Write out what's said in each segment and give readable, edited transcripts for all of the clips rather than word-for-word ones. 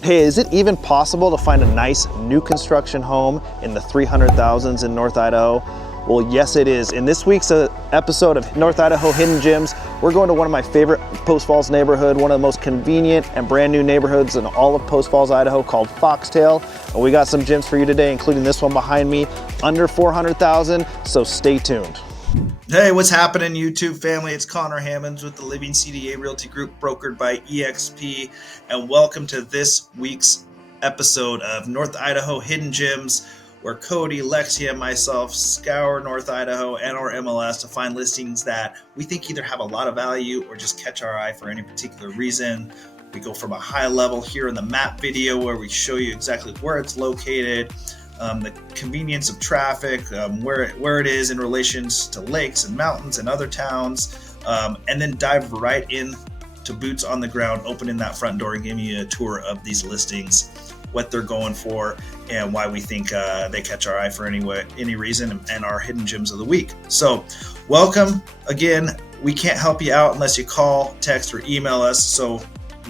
Hey, is it even possible to find a nice new construction home in the 300,000s in North Idaho? Well, yes it is. In this week's episode of North Idaho Hidden Gems, we're going to one of my favorite Post Falls neighborhood, one of the most convenient and brand new neighborhoods in all of Post Falls, Idaho, called Foxtail. And we got some gems for you today, including this one behind me, under 400,000, so stay tuned. Hey, what's happening, YouTube family? It's Connor Hammonds with the Living CDA Realty Group, brokered by EXP, and welcome to this week's episode of North Idaho Hidden Gems, where Cody, Lexi, and myself scour North Idaho and our MLS to find listings that we think either have a lot of value or just catch our eye for any particular reason. We go from a high level here in the map video where we show you exactly where it's located, the convenience of traffic, where it is in relations to lakes and mountains and other towns, and then dive right in to boots on the ground, opening that front door and giving you a tour of these listings, what they're going for, and why we think they catch our eye for any reason, and our hidden gems of the week. So welcome again. We can't help you out unless you call, text, or email us. So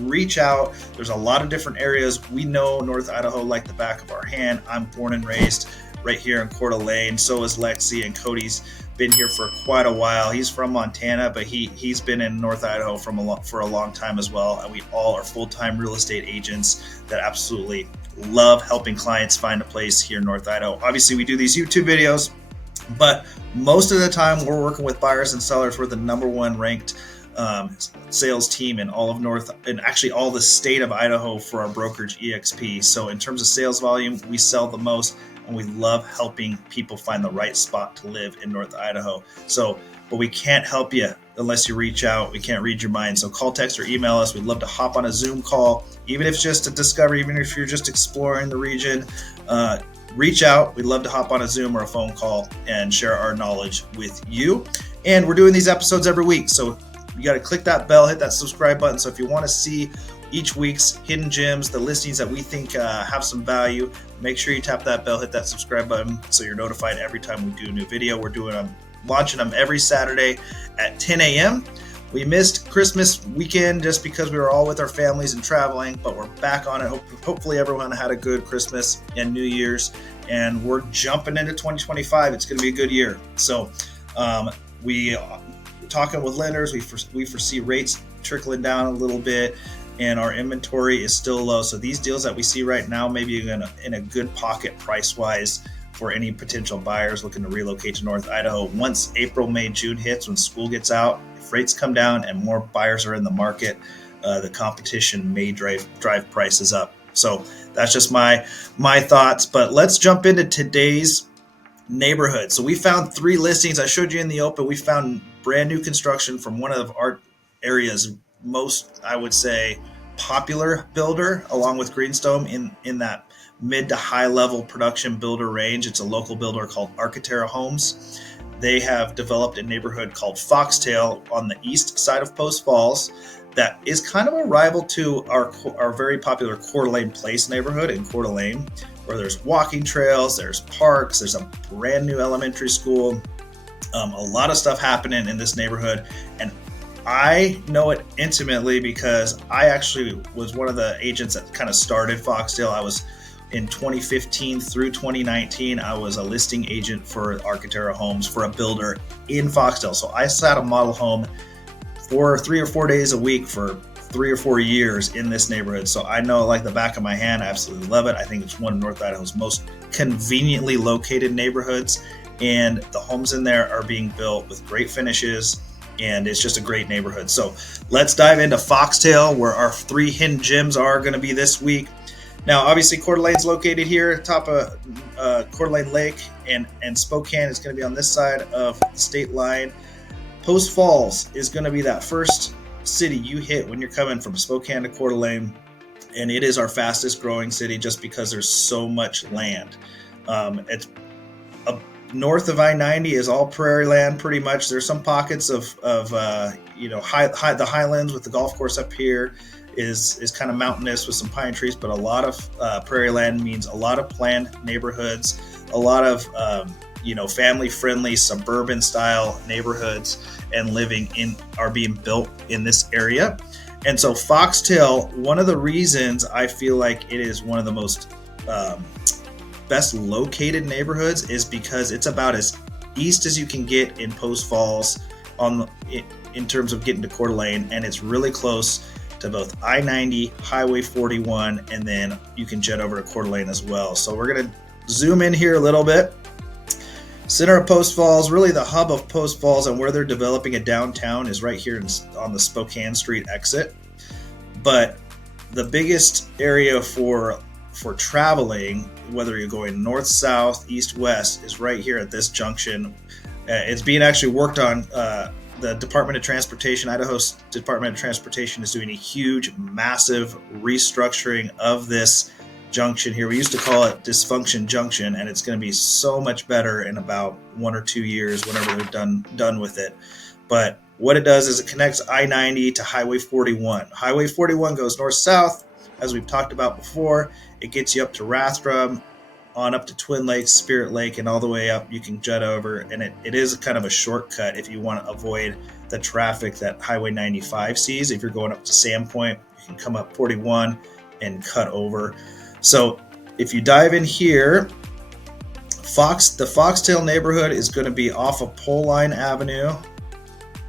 reach out. There's a lot of different areas. We know North Idaho like the back of our hand. I'm born and raised right here in Coeur d'Alene. So is Lexi, and Cody's been here for quite a while. He's from Montana, but he's been in North Idaho for a long time as well. And we all are full-time real estate agents that absolutely love helping clients find a place here in North Idaho. Obviously, we do these YouTube videos, but most of the time we're working with buyers and sellers. We're the number one ranked sales team in all of North, and actually all the state of Idaho, for our brokerage EXP. So in terms of sales volume, we sell the most, and we love helping people find the right spot to live in North Idaho. So, but we can't help you unless you reach out. We can't read your mind. So call, text, or email us. We'd love to hop on a Zoom call, even if it's just a discovery, even if you're just exploring the region. Reach out. We'd love to hop on a Zoom or a phone call and share our knowledge with you. And we're doing these episodes every week. So you got to click that bell, hit that subscribe button. So if you want to see each week's hidden gems, the listings that we think have some value, make sure you tap that bell, hit that subscribe button, so you're notified every time we do a new video. We're launching them every Saturday at 10 a.m. We missed Christmas weekend just because we were all with our families and traveling, but we're back on it. Hopefully everyone had a good Christmas and New Year's, and we're jumping into 2025. It's going to be a good year. So talking with lenders, we foresee rates trickling down a little bit, and our inventory is still low. So these deals that we see right now may be in a good pocket price-wise for any potential buyers looking to relocate to North Idaho. Once April, May, June hits, when school gets out, if rates come down and more buyers are in the market, the competition may drive prices up. So that's just my thoughts. But let's jump into today's neighborhood. So we found 3 listings. I showed you in the open. We found brand new construction from one of our area's most, I would say, popular builder, along with Greenstone, in that mid to high level production builder range. It's a local builder called Architectural Homes. They have developed a neighborhood called Foxtail on the east side of Post Falls that is kind of a rival to our very popular Coeur d'Alene Place neighborhood in Coeur d'Alene, where there's walking trails, there's parks, there's a brand new elementary school, a lot of stuff happening in this neighborhood. And I know it intimately because I actually was one of the agents that kind of started Foxtail. I was in 2015 through 2019, I was a listing agent for Architectural Homes for a builder in Foxtail. So I sat a model home for 3 or 4 days a week for 3 or 4 years in this neighborhood. So I know it like the back of my hand. I absolutely love it. I think it's one of North Idaho's most conveniently located neighborhoods, and the homes in there are being built with great finishes, and it's just a great neighborhood. So let's dive into Foxtail, where our 3 hidden gems are going to be this week. Now, obviously, Coeur d'Alene's located here, top of Coeur d'Alene Lake, and Spokane is going to be on this side of the state line. Post Falls is going to be that first city you hit when you're coming from Spokane to Coeur d'Alene, and it is our fastest growing city just because there's so much land. It's north of I-90 is all prairie land, pretty much. There's some pockets of the highlands with the golf course up here is kind of mountainous with some pine trees, but a lot of prairie land means a lot of planned neighborhoods, a lot of family-friendly suburban style neighborhoods and living are being built in this area. And so Foxtail, one of the reasons I feel like it is one of the most best located neighborhoods is because it's about as east as you can get in Post Falls in terms of getting to Coeur d'Alene, and it's really close to both I-90, Highway 41, and then you can jet over to Coeur d'Alene as well. So we're going to zoom in here a little bit. Center of Post Falls, really the hub of Post Falls, and where they're developing a downtown is right here on the Spokane Street exit. But the biggest area for traveling, whether you're going north, south, east, west, is right here at this junction. It's being actually worked on. The Department of Transportation, Idaho's Department of Transportation, is doing a huge, massive restructuring of this junction here. We used to call it Dysfunction Junction, and it's going to be so much better in about 1 or 2 years whenever they're done with it. But what it does is it connects I-90 to Highway 41. Highway 41 goes north-south, as we've talked about before. It gets you up to Rathdrum, on up to Twin Lakes, Spirit Lake, and all the way up you can jet over. And it is kind of a shortcut if you want to avoid the traffic that Highway 95 sees. If you're going up to Sandpoint, you can come up 41 and cut over. So if you dive in here, the Foxtail neighborhood is going to be off of Pole Line Avenue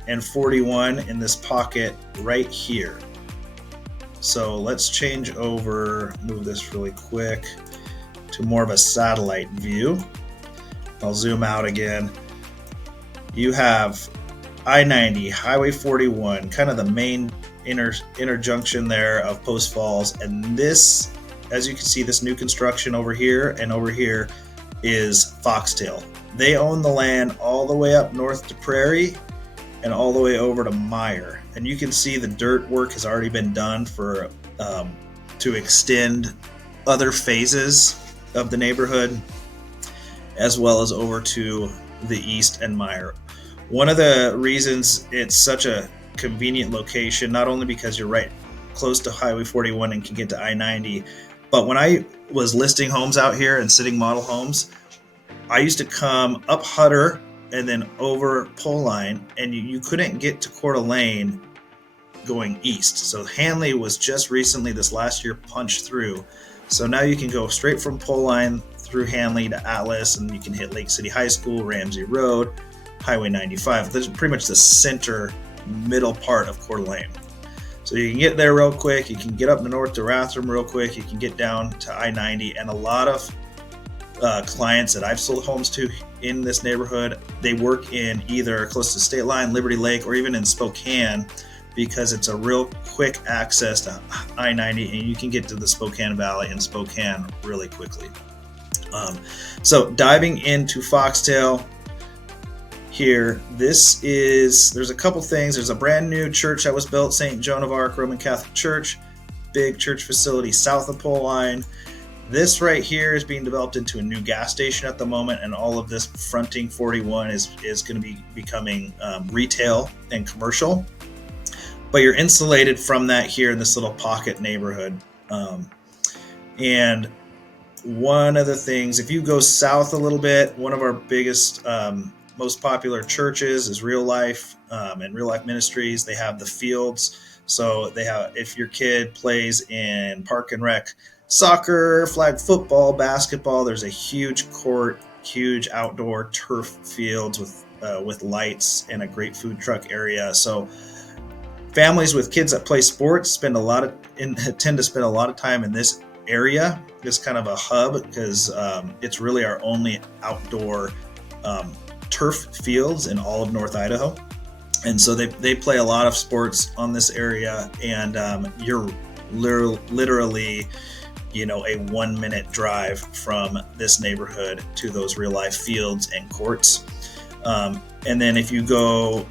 and 41 in this pocket right here. So let's change over, move this really quick to more of a satellite view. I'll zoom out again. You have I-90, Highway 41, kind of the main interjunction there of Post Falls. And this, as you can see, this new construction over here and over here is Foxtail. They own the land all the way up north to Prairie and all the way over to Meyer. And you can see the dirt work has already been done for to extend other phases of the neighborhood, as well as over to the east and Meyer. One of the reasons it's such a convenient location, not only because you're right close to Highway 41 and can get to I-90, but when I was listing homes out here and sitting model homes, I used to come up Hutter and then over Pole Line, and you couldn't get to Coeur d'Alene going east. So Hanley was just recently this last year punched through. So now you can go straight from Pole Line through Hanley to Atlas, and you can hit Lake City High School, Ramsey Road, Highway 95. This is pretty much the center middle part of Coeur d'Alene. So you can get there real quick. You can get up north to Rathdrum real quick. You can get down to I-90. And a lot of clients that I've sold homes to in this neighborhood, they work in either close to State Line, Liberty Lake, or even in Spokane, because it's a real quick access to I-90, and you can get to the Spokane Valley and Spokane really quickly. So diving into Foxtail here, there's a couple things. There's a brand new church that was built, St. Joan of Arc Roman Catholic Church, big church facility south of Pole Line. This right here is being developed into a new gas station at the moment, and all of this fronting 41 is going to be becoming retail and commercial. But you're insulated from that here in this little pocket neighborhood. And one of the things, if you go south a little bit, one of our biggest, most popular churches is Real Life and Real Life Ministries. They have the fields. So they have, if your kid plays in Park and Rec, soccer, flag football, basketball, there's a huge court, huge outdoor turf fields with lights and a great food truck area. So families with kids that play sports tend to spend a lot of time in this area. It's kind of a hub because it's really our only outdoor turf fields in all of North Idaho. And so they play a lot of sports on this area, and you're literally, a 1 minute drive from this neighborhood to those real life fields and courts. And then if you go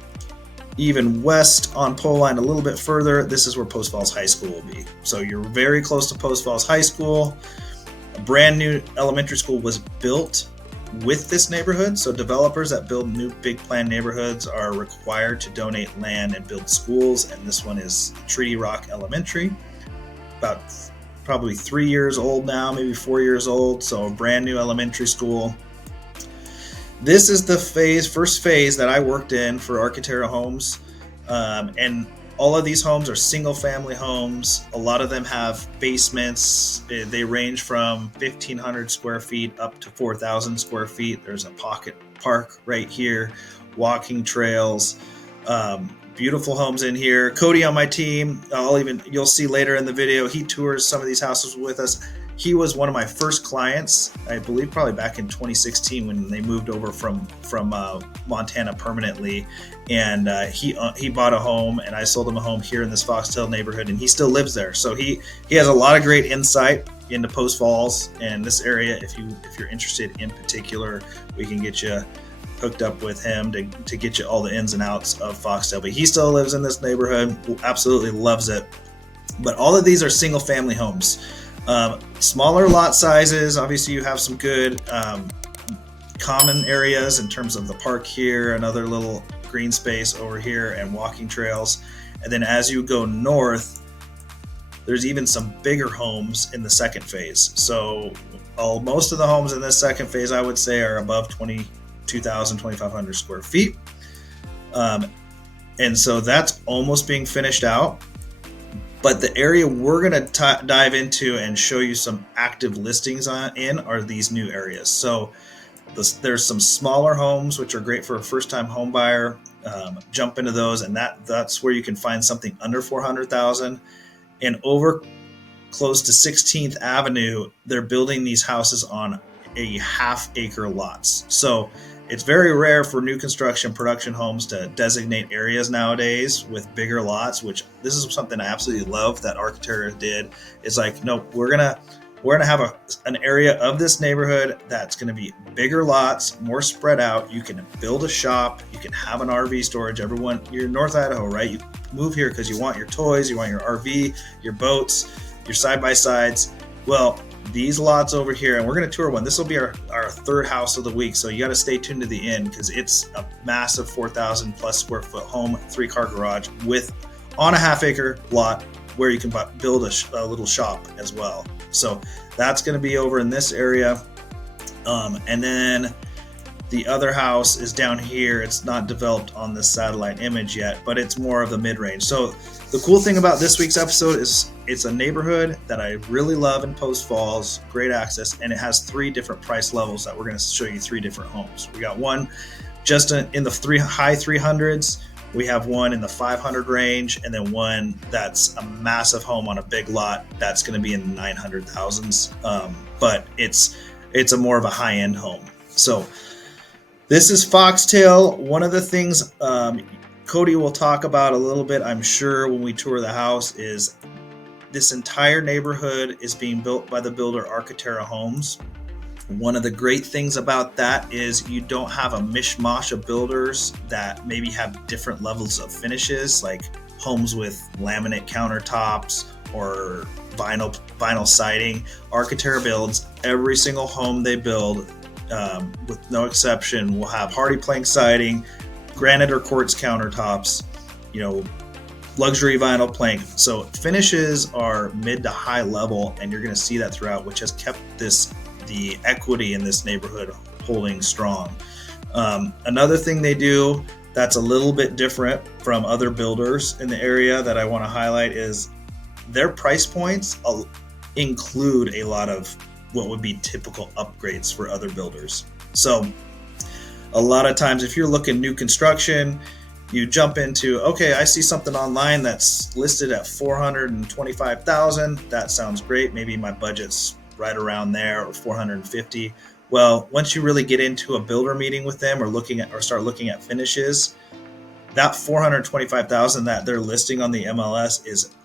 even west on Pole Line a little bit further, this is where Post Falls High School will be. So you're very close to Post Falls High School. A brand new elementary school was built with this neighborhood. So developers that build new big plan neighborhoods are required to donate land and build schools. And this one is Treaty Rock Elementary, about probably 3 years old now, maybe 4 years old. So a brand new elementary school. This is the first phase that I worked in for Architectura Homes. And all of these homes are single family homes. A lot of them have basements. They range from 1,500 square feet up to 4,000 square feet. There's a pocket park right here, walking trails, beautiful homes in here. Cody on my team, you'll see later in the video, he tours some of these houses with us. He was one of my first clients, I believe probably back in 2016 when they moved over from Montana permanently. And he bought a home, and I sold him a home here in this Foxtail neighborhood, and he still lives there. So he has a lot of great insight into Post Falls and this area. If you're interested in particular, we can get you hooked up with him to get you all the ins and outs of Foxtail. But he still lives in this neighborhood, absolutely loves it. But all of these are single family homes. Smaller lot sizes. Obviously, you have some good common areas in terms of the park here, another little green space over here, and walking trails. And then as you go north, there's even some bigger homes in the second phase. So most of the homes in this second phase, I would say, are above 22,000, 2,500 square feet. And so that's almost being finished out. But the area we're going to dive into and show you some active listings in are these new areas. So there's some smaller homes, which are great for a first-time home buyer. Jump into those, and that's where you can find something under 400,000. And over close to 16th Avenue, they're building these houses on a half-acre lots. So it's very rare for new construction production homes to designate areas nowadays with bigger lots, which this is something I absolutely love that Architectura did. It's like, no, we're gonna have an area of this neighborhood that's gonna be bigger lots, more spread out. You can build a shop, you can have an RV storage. Everyone, you're in North Idaho, right? You move here because you want your toys, you want your RV, your boats, your side-by-sides. Well, these lots over here, and we're going to tour one. This will be our third house of the week, so you got to stay tuned to the end because it's a massive 4,000 plus square foot home, 3-car garage on a half-acre lot where you can build a little shop as well. So that's going to be over in this area. And then the other house is down here. It's not developed on this satellite image yet, but it's more of the mid-range. So the cool thing about this week's episode is it's a neighborhood that I really love in Post Falls, great access, and it has 3 different price levels that we're going to show you 3 different homes. We got one just in the high 300s. We have one in the 500 range, and then one that's a massive home on a big lot that's going to be in the 900,000s. But it's a more of a high-end home. So this is Foxtail. One of the things Cody will talk about a little bit, I'm sure, when we tour the house is this entire neighborhood is being built by the builder Architectura Homes. One of the great things about that is you don't have a mishmash of builders that maybe have different levels of finishes, like homes with laminate countertops or vinyl siding. Architectura builds every single home they build, with no exception, will have hardy plank siding, granite or quartz countertops, luxury vinyl plank. So finishes are mid to high level, and you're going to see that throughout, which has kept the equity in this neighborhood holding strong. Another thing they do that's a little bit different from other builders in the area that I want to highlight is their price points include a lot of what would be typical upgrades for other builders. So a lot of times if you're looking new construction, you jump into, okay, I see something online that's listed at $425,000. That sounds great. Maybe my budget's right around there, or $450,000. Well, once you really get into a builder meeting with them or start looking at finishes, that $425,000 that they're listing on the MLS is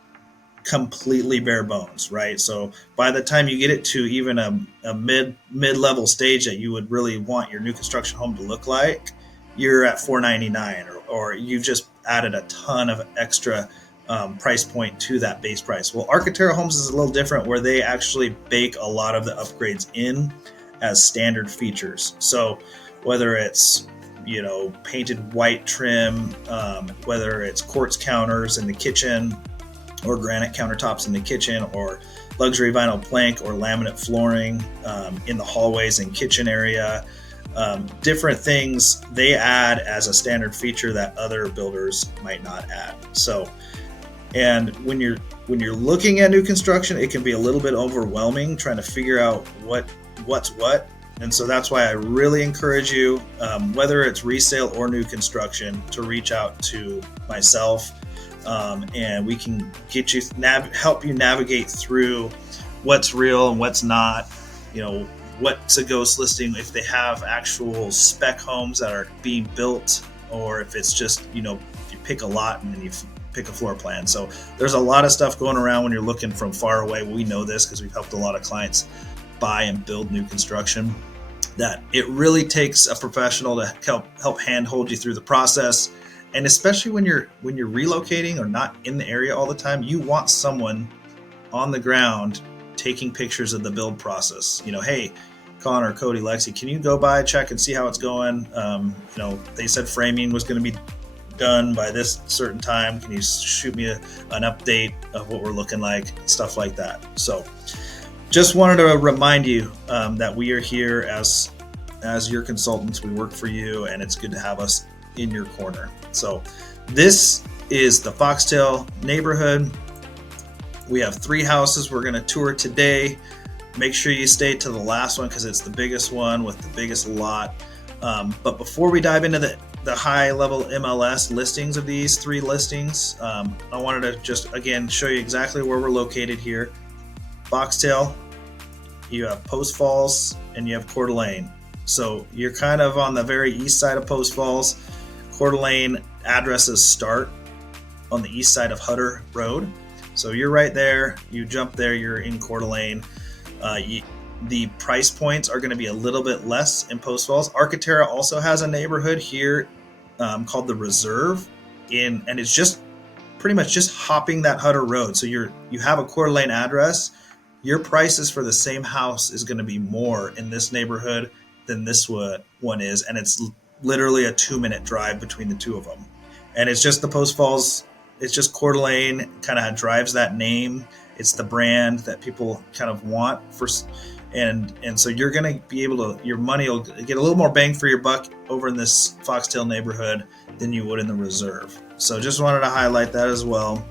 completely bare bones, right? So by the time you get it to even a mid-level stage that you would really want your new construction home to look like, you're at $499,000, or you've just added a ton of extra price point to that base price. Well, Architectura Homes is a little different, where they actually bake a lot of the upgrades in as standard features. So whether it's painted white trim, whether it's quartz counters in the kitchen, or granite countertops in the kitchen, or luxury vinyl plank or laminate flooring in the hallways and kitchen area. Different things they add as a standard feature that other builders might not add. So And when you're looking at new construction, it can be a little bit overwhelming trying to figure out what's what. And so that's why I really encourage you, whether it's resale or new construction, to reach out to myself, and we can get you help you navigate through what's real and what's not. What's a ghost listing, if they have actual spec homes that are being built, or if it's just if you pick a lot and then you pick a floor plan. So there's a lot of stuff going around when you're looking from far away. We know this because we've helped a lot of clients buy and build new construction, that it really takes a professional to help handhold you through the process. And especially when you're relocating or not in the area all the time, you want someone on the ground taking pictures of the build process. Hey, Connor, Cody, Lexi, can you go by, check and see how it's going? They said framing was going to be done by this certain time. Can you shoot me an update of what we're looking like? Stuff like that. So just wanted to remind you that we are here as your consultants. We work for you, and it's good to have us in your corner. So this is the Foxtail neighborhood. We have 3 houses we're going to tour today. Make sure you stay to the last one because it's the biggest one with the biggest lot. But before we dive into the high level MLS listings of these 3 listings, I wanted to just again show you exactly where we're located here. Foxtail, you have Post Falls, and you have Coeur d'Alene. So you're kind of on the very east side of Post Falls. Coeur d'Alene addresses start on the east side of Hutter Road. So you're right there. You jump there, you're in Coeur d'Alene. The price points are going to be a little bit less in Post Falls. Arcatera also has a neighborhood here called the Reserve, and it's just pretty much just hopping that Hutter Road. So you have a Coeur d'Alene address. Your prices for the same house is going to be more in this neighborhood than this one is, and it's literally a 2-minute drive between the two of them. And it's just the Post Falls. It's just Coeur d'Alene kind of drives that name. It's the brand that people kind of want for, and so you're going to be able to, your money will get a little more bang for your buck over in this Foxtail neighborhood than you would in the Reserve. So just wanted to highlight that as well.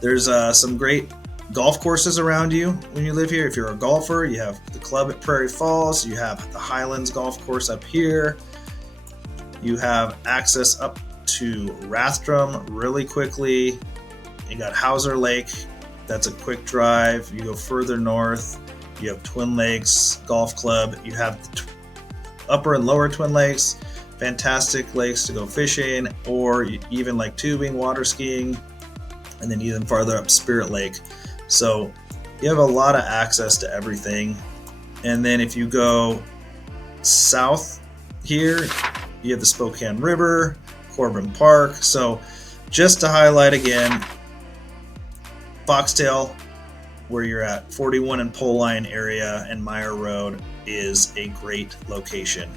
There's some great golf courses around you when you live here. If you're a golfer, you have the club at Prairie Falls. You have the Highlands Golf Course up here. You have access up to Rathdrum really quickly. You got Hauser Lake. That's a quick drive. You go further north, you have Twin Lakes Golf Club. You have the upper and lower Twin Lakes, fantastic lakes to go fishing, or even like tubing, water skiing, and then even farther up Spirit Lake. So you have a lot of access to everything. And then if you go south here, you have the Spokane River, Corbin Park. So just to highlight again, Foxtail, where you're at 41 and Pole Line area and Meyer Road, is a great location.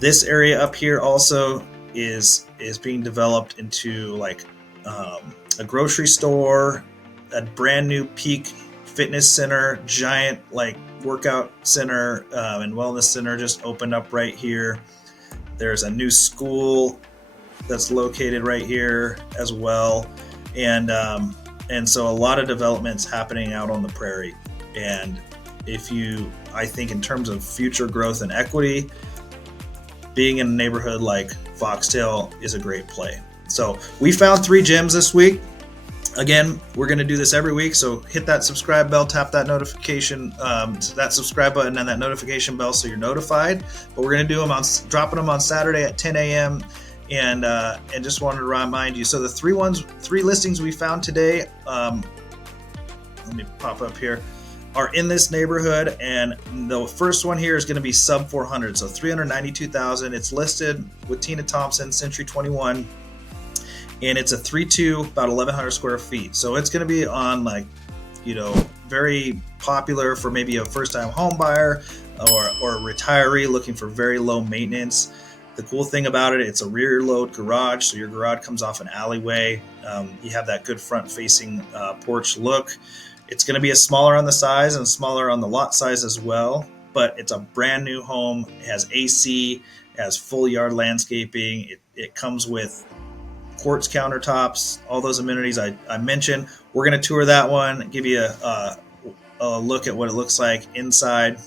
This area up here also is being developed into like a grocery store, a brand new Peak Fitness Center, giant like workout center and wellness center just opened up right here. There's a new school that's located right here as well, and so a lot of developments happening out on the prairie. And I think in terms of future growth and equity, being in a neighborhood like Foxtail is a great play. So we found 3 gems this week. Again, we're going to do this every week, so hit that subscribe bell, tap that notification, that subscribe button and that notification bell so you're notified. But we're going to do them dropping them on Saturday at 10 a.m. And just wanted to remind you. So the 3 listings we found today, let me pop up here, are in this neighborhood, and the first one here is going to be sub 400, so 392,000. It's listed with Tina Thompson, Century 21. And it's a 3.2, about 1,100 square feet. So it's going to be on very popular for maybe a first-time home buyer or a retiree looking for very low maintenance. The cool thing about it, it's a rear load garage. So your garage comes off an alleyway. You have that good front-facing porch look. It's going to be a smaller on the size and smaller on the lot size as well. But it's a brand new home. It has AC, it has full yard landscaping. It comes with quartz countertops, all those amenities I mentioned. We're going to tour that one, give you a look at what it looks like inside.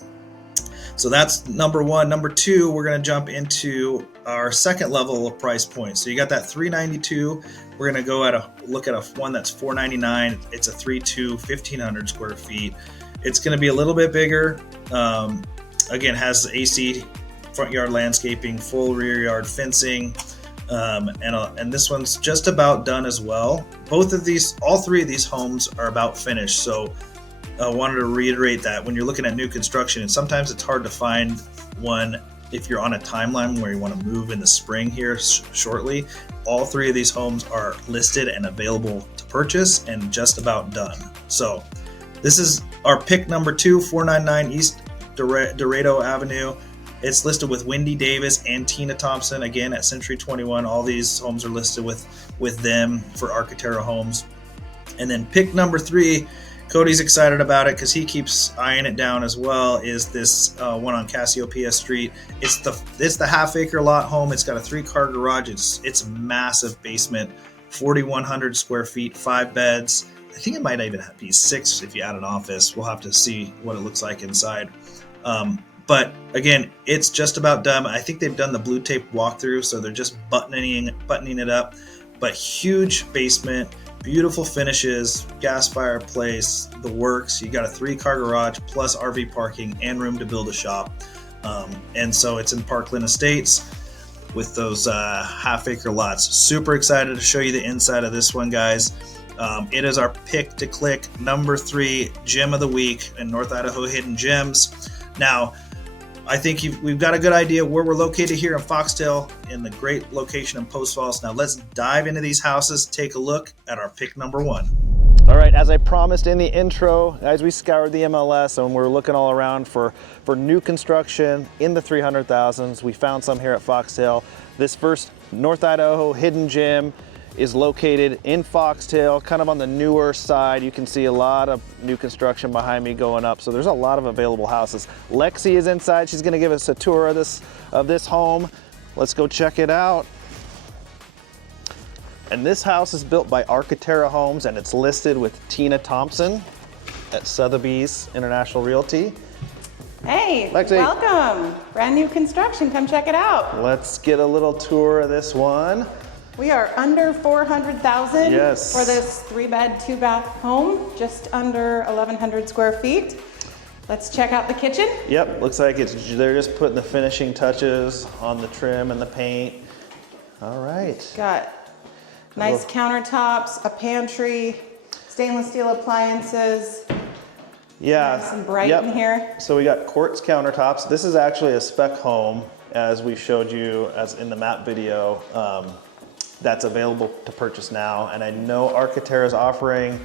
So that's number one. Number two, we're going to jump into our second level of price point. So you got that $392. We're going to go look at a one that's $499. It's a 3.2, 1,500 square feet. It's going to be a little bit bigger. Again, has AC, front yard landscaping, full rear yard fencing, and this one's just about done as well. All three of these homes are about finished. So I wanted to reiterate that when you're looking at new construction, and sometimes it's hard to find one if you're on a timeline where you want to move in the spring here shortly. All three of these homes are listed and available to purchase and just about done. So this is our pick number 2, 499 East Dorado Avenue. It's listed with Wendy Davis and Tina Thompson, again at Century 21. All these homes are listed with them for Arcatera Homes. And then pick number 3, Cody's excited about it because he keeps eyeing it down as well, is this one on Cassiopeia Street. It's the half-acre lot home. It's got a 3-car garage. It's a massive basement, 4,100 square feet, 5 beds. I think it might even be 6 if you add an office. We'll have to see what it looks like inside. But again, it's just about done. I think they've done the blue tape walkthrough, so they're just buttoning it up. But huge basement, beautiful finishes, gas fireplace, the works. You got a 3-car garage plus RV parking and room to build a shop. And so it's in Parkland Estates with those half-acre lots. Super excited to show you the inside of this one, guys. It is our pick to click number 3 gem of the week in North Idaho Hidden Gems. Now, I think we've got a good idea where we're located here in Foxtail, in the great location in Post Falls. Now let's dive into these houses, take a look at our pick number 1. All right, as I promised in the intro, guys, we scoured the MLS and we're looking all around for new construction in the 300,000s. We found some here at Foxtail. This first North Idaho Hidden Gem is located in Foxtail, kind of on the newer side. You can see a lot of new construction behind me going up, so there's a lot of available houses. Lexi is inside. She's gonna give us a tour of this home. Let's go check it out. And this house is built by Arcatera Homes, and it's listed with Tina Thompson at Sotheby's International Realty. Hey, Lexi. Welcome. Brand new construction, come check it out. Let's get a little tour of this one. We are under 400,000 Yes. for this 3-bed, 2-bath home, just under 1,100 square feet. Let's check out the kitchen. Yep, looks like they're just putting the finishing touches on the trim and the paint. All right. Got nice countertops, a pantry, stainless steel appliances. Yeah. Nice and bright in here. So we got quartz countertops. This is actually a spec home, as we showed you as in the map video. That's available to purchase now. And I know Arcatera is offering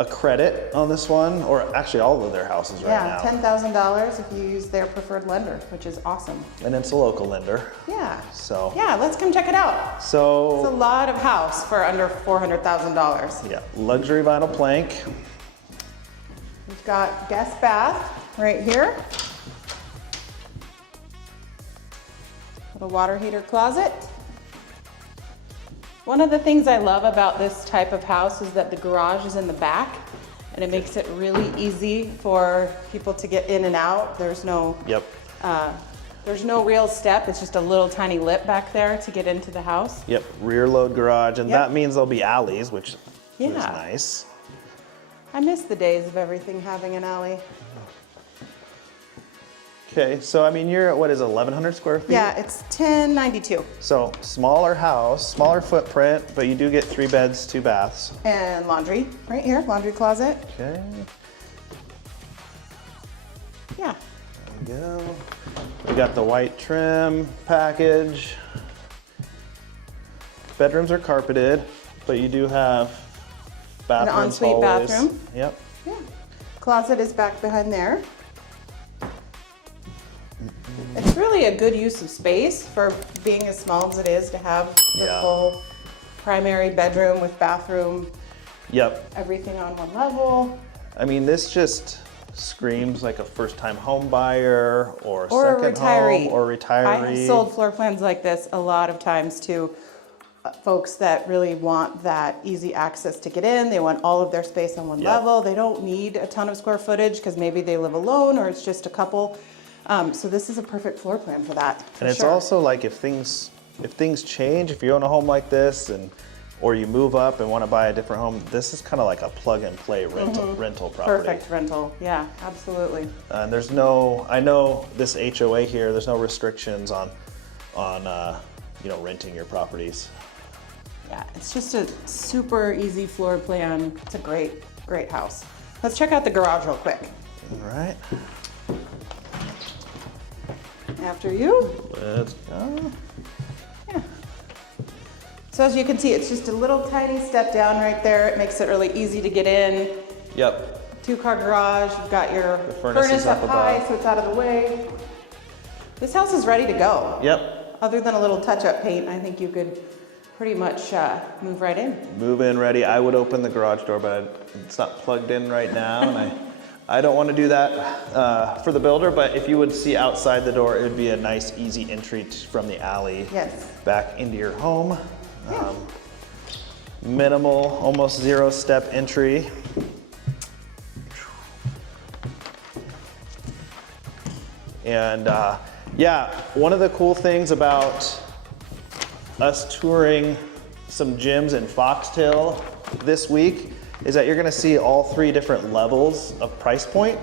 a credit on this one, or actually all of their houses right now. Yeah, $10,000 if you use their preferred lender, which is awesome. And it's a local lender. Yeah. So. Yeah, let's come check it out. So. It's a lot of house for under $400,000. Yeah, luxury vinyl plank. We've got guest bath right here. Little water heater closet. One of the things I love about this type of house is that the garage is in the back, and it makes it really easy for people to get in and out. There's no real step. It's just a little tiny lip back there to get into the house. Yep, rear load garage, and Yep. that means there'll be alleys, which is Yeah. nice. I miss the days of everything having an alley. Okay, so I mean, you're at, what is it, 1,100 square feet? Yeah, it's 1092. So smaller house, smaller footprint, but you do get 3 beds, 2 baths. And laundry right here, laundry closet. Okay, Yeah. there we go. We got the white trim package. Bedrooms are carpeted, but you do have bathrooms, ensuite hallways. bathroom. Yep. Yeah. Closet is back behind there. It's really a good use of space for being as small as it is to have the Yeah. full primary bedroom with bathroom, Yep. everything on one level. I mean, this just screams like a first-time home buyer or Or a second retiree. home or retiree. I have sold floor plans like this a lot of times to folks that really want that easy access to get in. They want all of their space on one level. They don't need a ton of square footage because maybe they live alone or it's just a couple. So this is a perfect floor plan for that. And it's also like if things change, if you own a home like this or you move up and want to buy a different home, this is kind of like a plug and play rental property. Perfect rental, yeah, absolutely. And there's no, I know this HOA here, there's no restrictions on renting your properties. Yeah, it's just a super easy floor plan. It's a great house. Let's check out the garage real quick. All right. After you. Let's go. Yeah. So as you can see, it's just a little tiny step down right there. It makes it really easy to get in. Yep. 2-car garage. You've got your furnace up high, so it's out of the way. This house is ready to go. Yep. Other than a little touch-up paint, I think you could pretty much move right in. Move in ready. I would open the garage door, but it's not plugged in right now, and I don't want to do that for the builder, but if you would see outside the door, it would be a nice, easy entry from the alley back into your home. Yeah. Minimal, almost 0-step entry. And yeah, one of the cool things about us touring some gyms in Foxtail this week is that you're gonna see all 3 different levels of price point.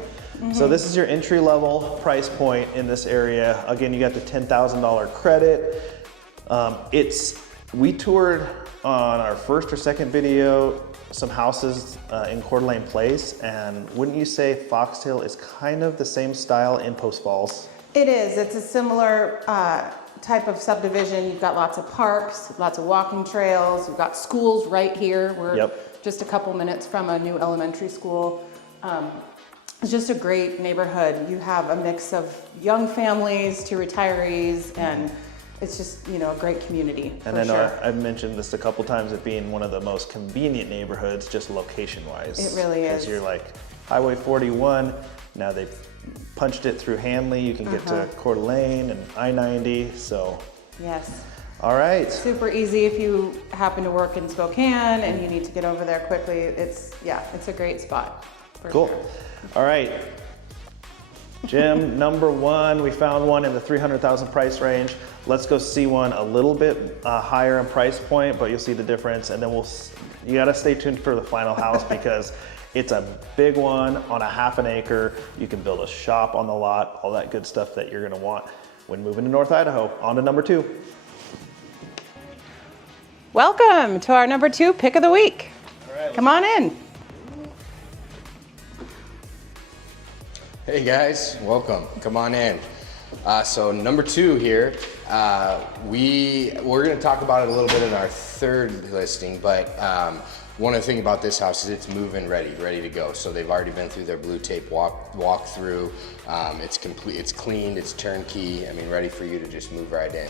So this is your entry level price point in this area. Again, you got the $10,000 credit. We toured on our first or second video some houses in Coeur d'Alene Place, and wouldn't you say Foxtail is kind of the same style in Post Falls? It is. It's a similar type of subdivision. You've got lots of parks, lots of walking trails. You've got schools right here. We're just a couple minutes from a new elementary school. It's just a great neighborhood. You have a mix of young families to retirees, and it's just, a great community. And I know I've mentioned this a couple times, it being one of the most convenient neighborhoods, just location-wise. It really is. Because you're like Highway 41, now they've punched it through Hanley, you can get to Coeur d'Alene and I-90, so. Yes. All right. Super easy if you happen to work in Spokane and you need to get over there quickly. It's a great spot. Cool. Sure. All right. Gym number 1, we found one in the 300,000 price range. Let's go see one a little bit higher in price point, but you'll see the difference. And then you gotta stay tuned for the final house because it's a big one on a half an acre. You can build a shop on the lot, all that good stuff that you're gonna want when moving to North Idaho. On to number 2. Welcome to our number 2 pick of the week. All right, come on in. Hey guys, welcome. Come on in. So number 2 here, we're going to talk about it a little bit in our 3rd listing, but one of the things about this house is it's move-in ready to go. So they've already been through their blue tape walk through. It's complete, it's cleaned, it's turnkey. I mean, ready for you to just move right in.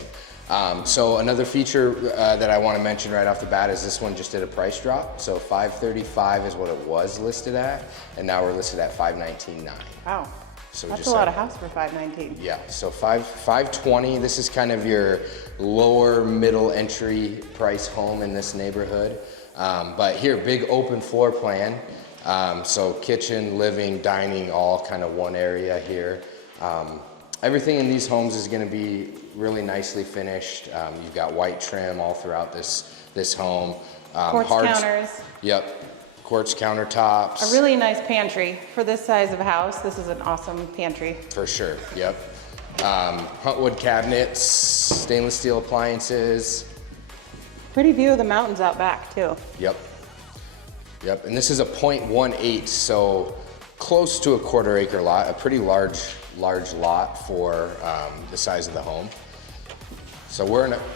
So another feature that I want to mention right off the bat is this one just did a price drop. So $535 is what it was listed at, and now we're listed at $519.9. Wow. So that's a lot of house for $519. Yeah, so $520. This is kind of your lower middle entry price home in this neighborhood. But here, big open floor plan. So kitchen, living, dining, all kind of one area here. Everything in these homes is going to be really nicely finished. You've got white trim all throughout this home. Quartz counters. Yep. Quartz countertops. A really nice pantry for this size of a house. This is an awesome pantry. For sure, yep. Huntwood cabinets, stainless steel appliances. Pretty view of the mountains out back too. Yep. Yep, and this is a 0.18, so close to a 1/4 acre lot, a pretty large lot for the size of the home. So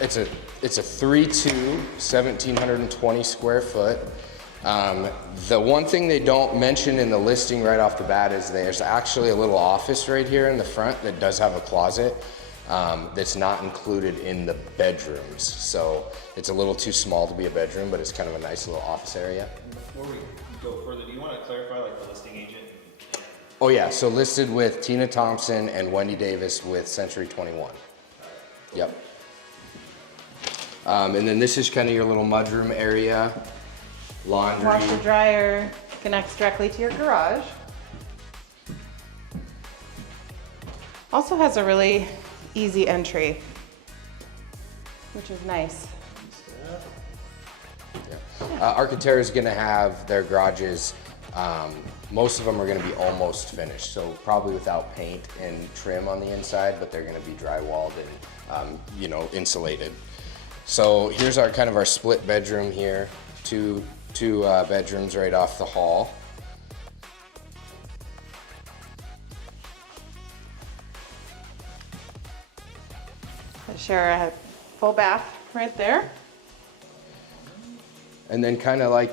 it's a 3.2, 1,720 square foot. The one thing they don't mention in the listing right off the bat is there's actually a little office right here in the front that does have a closet that's not included in the bedrooms. So it's a little too small to be a bedroom, but it's kind of a nice little office area. Before we go further, do you want to clarify like the listing agent? Oh yeah, so listed with Tina Thompson and Wendy Davis with Century 21. Yep. And then this is kind of your little mudroom area, laundry. Washer dryer connects directly to your garage. Also has a really easy entry, which is nice. Architera is going to have their garages, most of them are going to be almost finished, so probably without paint and trim on the inside, but they're going to be drywalled and you know, insulated. So here's our kind of our split bedroom here, two bedrooms right off the hall. Share a full bath right there. And then kind of like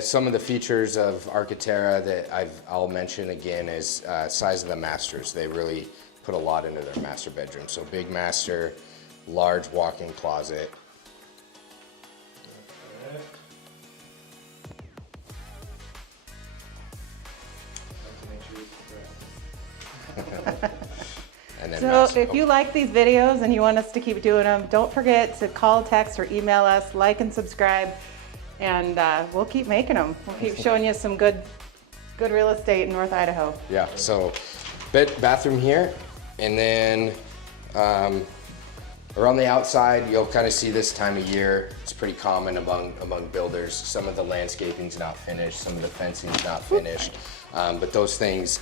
some of the features of Architera that I'll mention again is size of the masters. They really put a lot into their master bedroom. So big master, large walk-in closet. And then So if you like these videos and you want us to keep doing them, don't forget to call, text, or email us, like and subscribe, and we'll keep making them. We'll keep showing you some good real estate in North Idaho. Yeah, so bathroom here, and then around the outside, you'll kind of see this time of year. It's pretty common among builders. Some of the landscaping's not finished, some of the fencing's not finished, but those things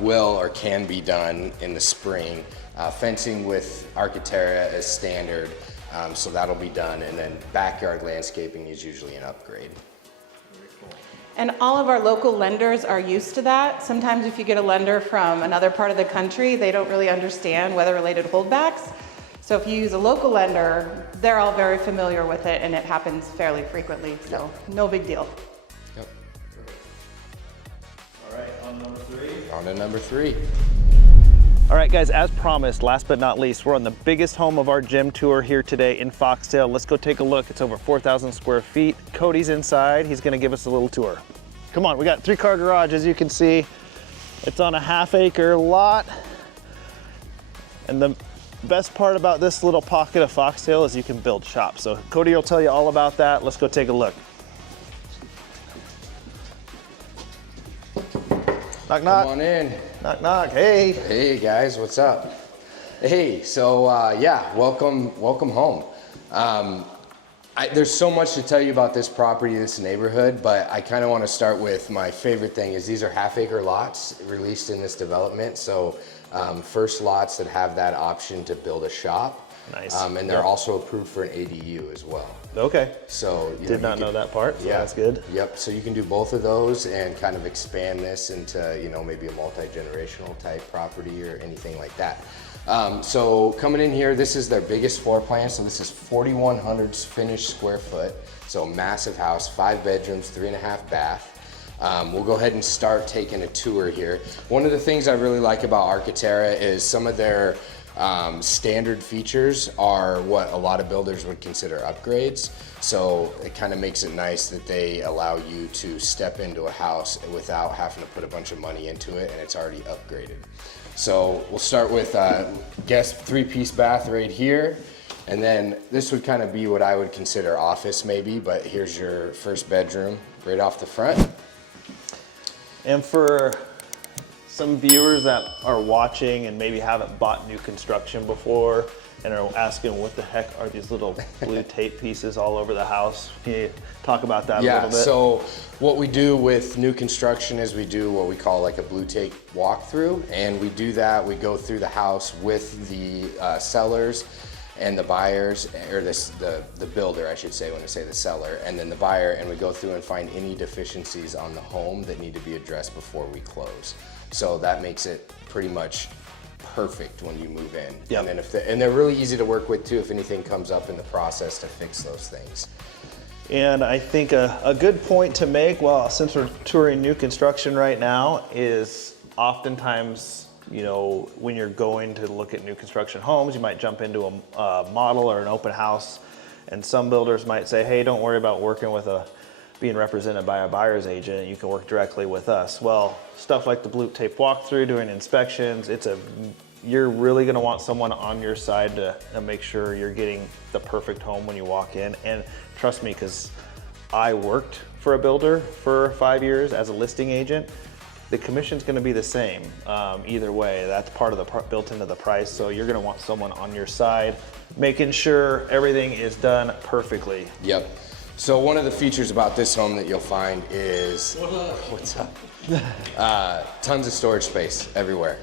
will or can be done in the spring. Fencing with Architera is standard, so that'll be done, and then backyard landscaping is usually an upgrade. And all of our local lenders are used to that. Sometimes if you get a lender from another part of the country, they don't really understand weather-related holdbacks. So if you use a local lender, they're all very familiar with it, and it happens fairly frequently, so no big deal. Yep. All right, on number 3. On to number 3. All right, guys, as promised, last but not least, we're on the biggest home of our gym tour here today in Foxtail. Let's go take a look. It's over 4,000 square feet. Cody's inside. He's gonna give us a little tour. Come on, we got 3-car garage, as you can see. It's on a half-acre lot. And the best part about this little pocket of Foxtail is you can build shops. So Cody will tell you all about that. Let's go take a look. Knock, knock. Come on in. Knock, knock. Hey. Hey guys, what's up? Hey, so yeah, welcome home. There's so much to tell you about this property, this neighborhood, but I kind of want to start with my favorite thing is these are half-acre lots released in this development. So first lots that have that option to build a shop. Nice. And they're also approved for an ADU as well. Okay. So Did not know that part, so that's good. Yep, so you can do both of those and kind of expand this into, you know, maybe a multi-generational type property or anything like that. So coming in here, this is their biggest floor plan. So this is 4,100 finished square foot. So massive house, 5 bedrooms, 3.5 bath. We'll go ahead and start taking a tour here. One of the things I really like about Architera is some of their standard features are what a lot of builders would consider upgrades. So it kind of makes it nice that they allow you to step into a house without having to put a bunch of money into it and it's already upgraded. So we'll start with guest 3-piece bath right here. And then this would kind of be what I would consider office maybe, but here's your first bedroom right off the front. And for some viewers that are watching and maybe haven't bought new construction before and are asking what the heck are these little blue tape pieces all over the house, can you talk about that a little bit? Yeah, so what we do with new construction is we do what we call like a blue tape walkthrough, and we do that, we go through the house with the sellers and the buyers, or the builder, I should say, when I say the seller, and then the buyer, and we go through and find any deficiencies on the home that need to be addressed before we close. So that makes it pretty much perfect when you move in. Yep. And then and they're really easy to work with too if anything comes up in the process to fix those things. And I think a good point to make, well, since we're touring new construction right now, is oftentimes, you know, when you're going to look at new construction homes, you might jump into a model or an open house, and some builders might say, hey, don't worry about working with being represented by a buyer's agent, you can work directly with us. Well, stuff like the blue tape walkthrough, doing inspections, it's a you're really gonna want someone on your side to make sure you're getting the perfect home when you walk in. And trust me, because I worked for a builder for 5 years as a listing agent. The commission's gonna be the same either way. That's part of the built into the price. So you're gonna want someone on your side, making sure everything is done perfectly. Yep. So one of the features about this home that you'll find is, what's up? Tons of storage space everywhere,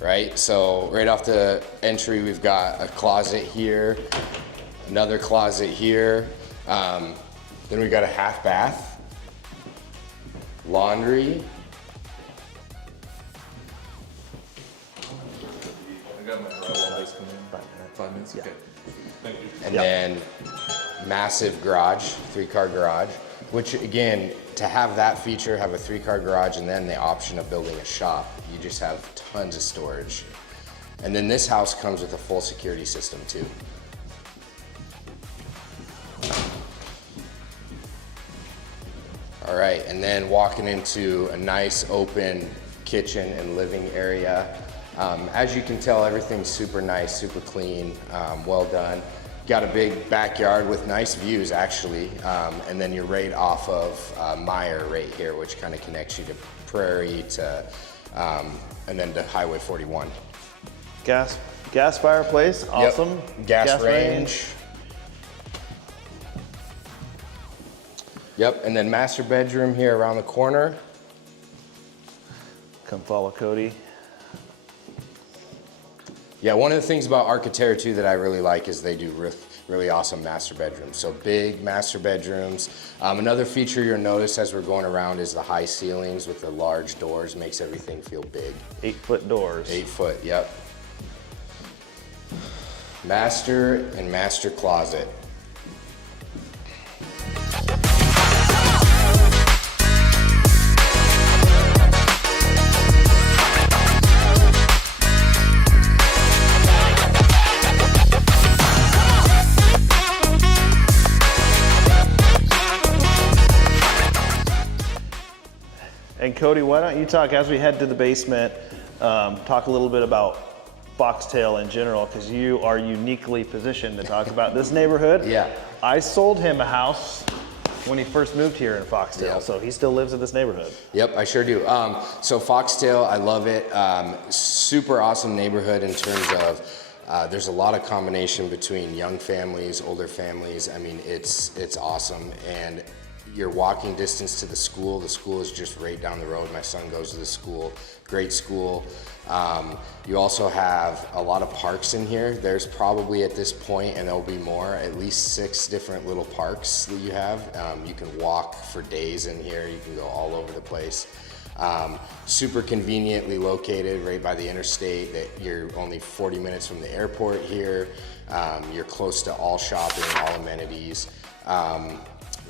right? So right off the entry, we've got a closet here, another closet here. Then we got a half bath, laundry. I got my drywall base coming in. 5 minutes. Okay. Thank you. And then massive garage, 3-car garage, which again, to have that feature, have a 3-car garage and then the option of building a shop, you just have tons of storage. And then this house comes with a full security system too. All right, and then walking into a nice open kitchen and living area. As you can tell, everything's super nice, super clean, well done. Got a big backyard with nice views actually, and then you're right off of Meyer right here, which kind of connects you to Prairie to, and then to Highway 41. Gas fireplace, awesome. Yep. Gas range. Yep, and then master bedroom here around the corner. Come follow Cody. Yeah, one of the things about Architera too that I really like is they do really awesome master bedrooms. So big master bedrooms. Another feature you'll notice as we're going around is the high ceilings with the large doors, makes everything feel big. 8-foot doors. 8 foot, yep. Master and master closet. And Cody, why don't you talk, as we head to the basement, talk a little bit about Foxtail in general, because you are uniquely positioned to talk about this neighborhood. Yeah. I sold him a house when he first moved here in Foxtail, Yeah. so he still lives in this neighborhood. Yep, I sure do. So Foxtail, I love it. Super awesome neighborhood in terms of there's a lot of combination between young families, older families. I mean, it's awesome. And your walking distance to the school. The school is just right down the road. My son goes to the school, great school. You also have a lot of parks in here. There's probably at this point, and there'll be more, at least 6 different little parks that you have. You can walk for days in here. You can go all over the place. Super conveniently located right by the interstate. That you're only 40 minutes from the airport here. You're close to all shopping, all amenities.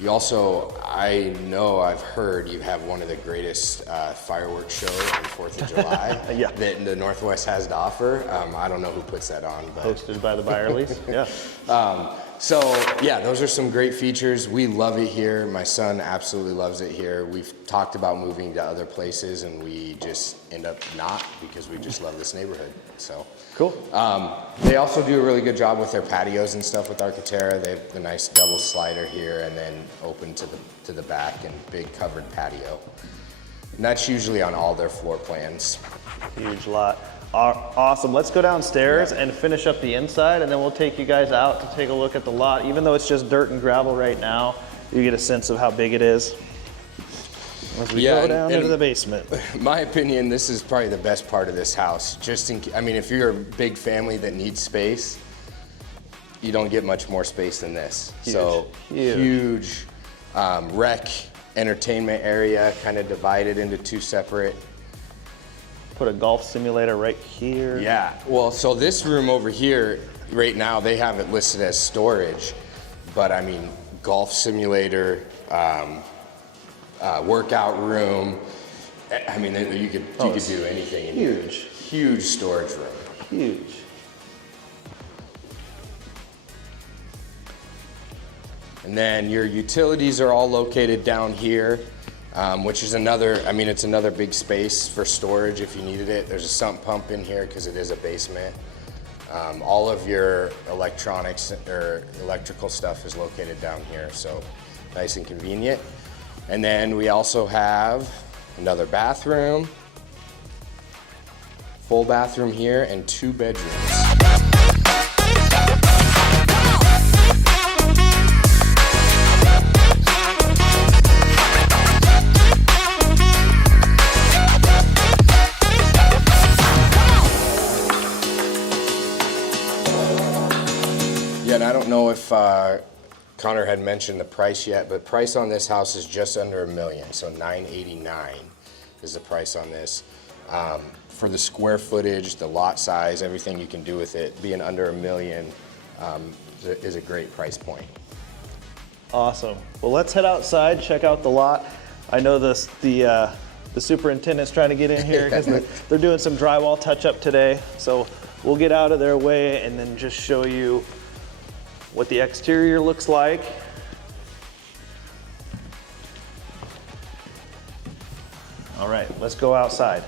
You also, I know I've heard you have one of the greatest fireworks shows on 4th of July Yeah. that the Northwest has to offer. I don't know who puts that on, but Hosted by the Byerlys, yeah. so yeah, those are some great features. We love it here. My son absolutely loves it here. We've talked about moving to other places and we just end up not, because we just love this neighborhood, so. Cool. They also do a really good job with their patios and stuff with Architera. They have the nice double slider here and then open to the back and big covered patio. And that's usually on all their floor plans. Huge lot. Awesome. Let's go downstairs and finish up the inside, and then we'll take you guys out to take a look at the lot. Even though it's just dirt and gravel right now, you get a sense of how big it is as we go down into the basement. My opinion, this is probably the best part of this house. I mean, if you're a big family that needs space, you don't get much more space than this. Huge. So Huge. rec entertainment area, kind of divided into 2 separate. Put a golf simulator right here. Yeah, well, so this room over here, right now, they have it listed as storage, but I mean, golf simulator, workout room. I mean, you could do anything in here. Huge storage room. Huge. And then your utilities are all located down here. which is another, I mean, it's another big space for storage if you needed it. There's a sump pump in here because it is a basement. All of your electronics or electrical stuff is located down here, so nice and convenient. And then we also have another bathroom, full bathroom here, and 2 bedrooms. Yeah, and I don't know if Connor had mentioned the price yet, but price on this house is just under $1 million, so $989 is the price on this. For the square footage, the lot size, everything you can do with it, being under $1 million is a great price point. Awesome. Well, let's head outside, check out the lot. I know the superintendent's trying to get in here because they're doing some drywall touch-up today. So we'll get out of their way and then just show you what the exterior looks like. All right, let's go outside.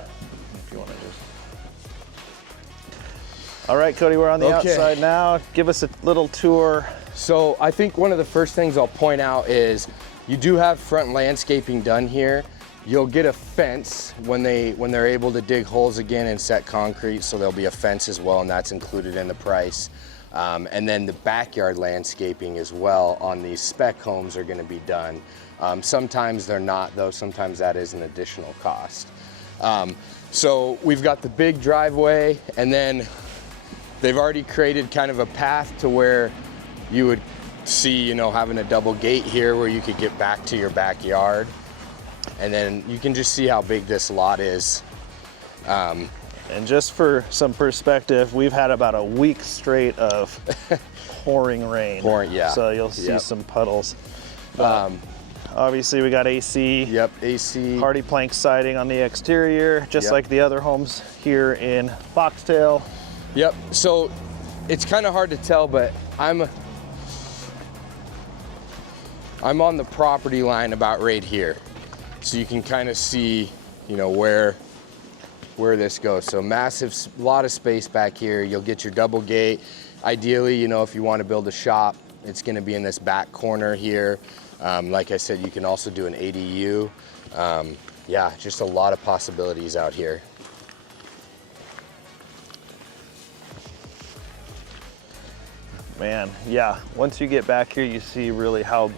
If you want to just. All right, Cody, we're on the outside now. Give us a little tour. So I think one of the first things I'll point out is you do have front landscaping done here. You'll get a fence when they're able to dig holes again and set concrete, so there'll be a fence as well, and that's included in the price. And then the backyard landscaping as well on these spec homes are going to be done. Sometimes they're not, though. Sometimes that is an additional cost. So we've got the big driveway, and then they've already created kind of a path to where you would see, you know, having a double gate here where you could get back to your backyard. And then you can just see how big this lot is. And just for some perspective, we've had about a week straight of pouring rain. Yeah. So you'll see some puddles. Obviously, we got AC. Yep, AC. Hardy plank siding on the exterior, just like the other homes here in Foxtail. Yep. So it's kind of hard to tell, but I'm on the property line about right here. So you can kind of see, you know, where this goes. So massive, lot of space back here. You'll get your double gate. Ideally, you know, if you want to build a shop, it's going to be in this back corner here. Like I said, you can also do an ADU. Yeah, just a lot of possibilities out here. Man, yeah, once you get back here, you see really how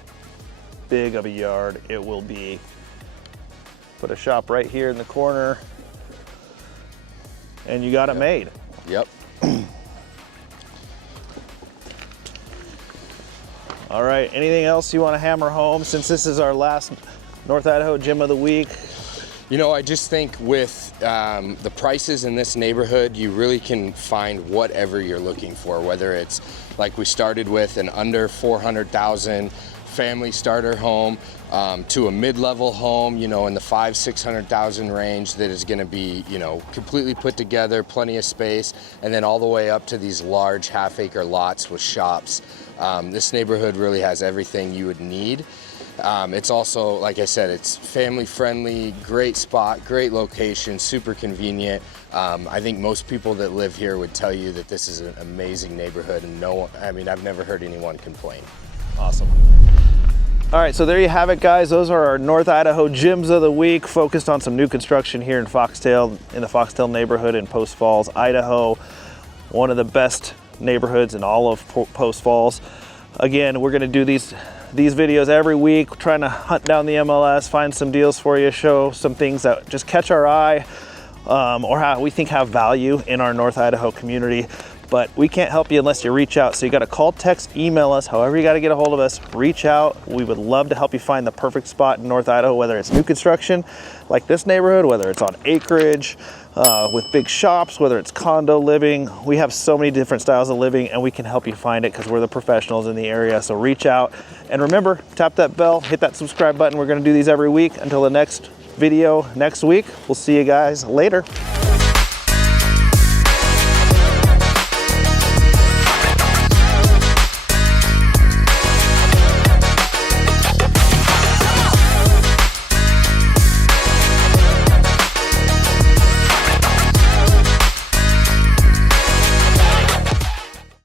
big of a yard it will be. Put a shop right here in the corner, and you got it made. Yep. All right, anything else you want to hammer home since this is our last North Idaho Gym of the Week? You know, I just think with the prices in this neighborhood, you really can find whatever you're looking for, whether it's like we started with an under 400,000 family starter home to a mid-level home, you know, in the 500,000–600,000 range that is going to be, you know, completely put together, plenty of space, and then all the way up to these large half-acre lots with shops. This neighborhood really has everything you would need. It's also, like I said, it's family-friendly, great spot, great location, super convenient. I think most people that live here would tell you that this is an amazing neighborhood, and I've never heard anyone complain. Awesome. All right, so there you have it, guys. Those are our North Idaho Gyms of the Week, focused on some new construction here in Foxtail, in the Foxtail neighborhood in Post Falls, Idaho. One of the best neighborhoods in all of Post Falls. Again, we're gonna do these videos every week, trying to hunt down the MLS, find some deals for you, show some things that just catch our eye, or how we think have value in our North Idaho community. But we can't help you unless you reach out. So you got to call, text, email us, however you got to get a hold of us, reach out. We would love to help you find the perfect spot in North Idaho, whether it's new construction like this neighborhood, whether it's on acreage with big shops, whether it's condo living. We have so many different styles of living, and we can help you find it because we're the professionals in the area. So reach out, and remember, tap that bell, hit that subscribe button. We're going to do these every week until the next video next week. We'll see you guys later.